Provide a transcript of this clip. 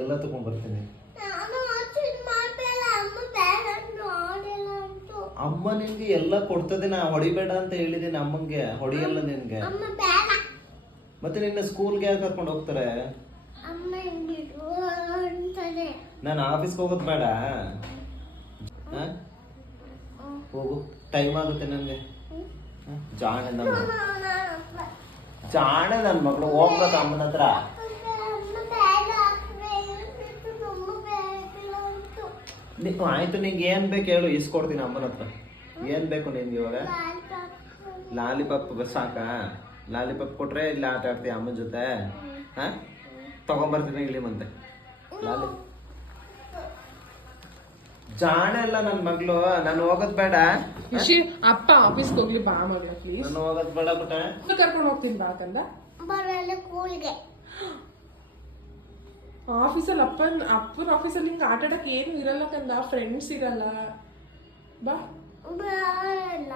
ಎಲ್ಲ ತಗೊಂಡ್ ಬರ್ತೀನಿ. ಅಮ್ಮ ನಿನ್ಗೆ ಎಲ್ಲ ಕೊಡ್ತದೆ, ನಾ ಹೊಡಿಬೇಡ ಅಂತ ಹೇಳಿದ್ದೀನಿ ಅಮ್ಮಂಗೆ. ಹೊಡಿಯಲ್ಲ ನಿನ್ಗೆ. ಮತ್ತೆ ನಿನ್ನ ಸ್ಕೂಲ್ಗೆ ಯಾಕೆ ಕರ್ಕೊಂಡು ಹೋಗ್ತಾರೆ? ನಾನು ಆಫೀಸ್ಗೆ ಹೋಗೋದು ಬೇಡ. ಹೋಗು, ಟೈಮ್ ಆಗುತ್ತೆ ನನ್ಗೆ. ಜಾಣೆ ನನ್ನ ಮಗಳು ಹೋಗ್ಬೇಕು ಅಮ್ಮನ ಹತ್ರ. ಆಯ್ತು, ನಿಂಗೆ ಏನ್ ಬೇಕು ಹೇಳು, ಇಸ್ಕೊಡ್ತೀನಿ ಅಮ್ಮನ ಹತ್ರ. ಏನ್ ಬೇಕು ನಿನ್ಗೆ ಇವಾಗ? ಲಾಲಿಪಾಪ್ ಸಾಕ? ಲಾಲಿಪಾಪ್ ಕೊಟ್ರೆ ಇಲ್ಲಿ ಆಟ ಆಡ್ತೀಯ ಅಮ್ಮನ ಜೊತೆ? ತಗೊಂಬರ್ತೀನಿ ಇಲ್ಲಿ ಮತ್ತೆ. ಜಾಣೆ ಅಲ್ಲ ನನ್ ಮಗ್ಳು. ನಾನು ಹೋಗೋದ್ ಬೇಡ. ಅಪ್ಪ ಆಫೀಸ್ಗೆ ಹೋಗ್ಲಿ ಬಾ ಮಗಳ ಪ್ಲೀಸ್. ನಾನು ಹೋಗೋದ್ ಬೇಡ ಬಿಟ್ಟ. ಕರ್ಕೊಂಡು ಹೋಗ್ತೀನಿ ಬಾ ಕಂದ. ಆಫೀಸಲ್ಲಿ ಅಪ್ಪನ ಆಫೀಸಲ್ಲಿ ಹಿಂಗೆ ಆಟ ಆಡಕ್ಕೆ ಏನು ಇರಲ್ಲ ಕಂದ, ಫ್ರೆಂಡ್ಸ್ ಇರಲ್ಲ. ಬಾ. ಬರಲ್ಲ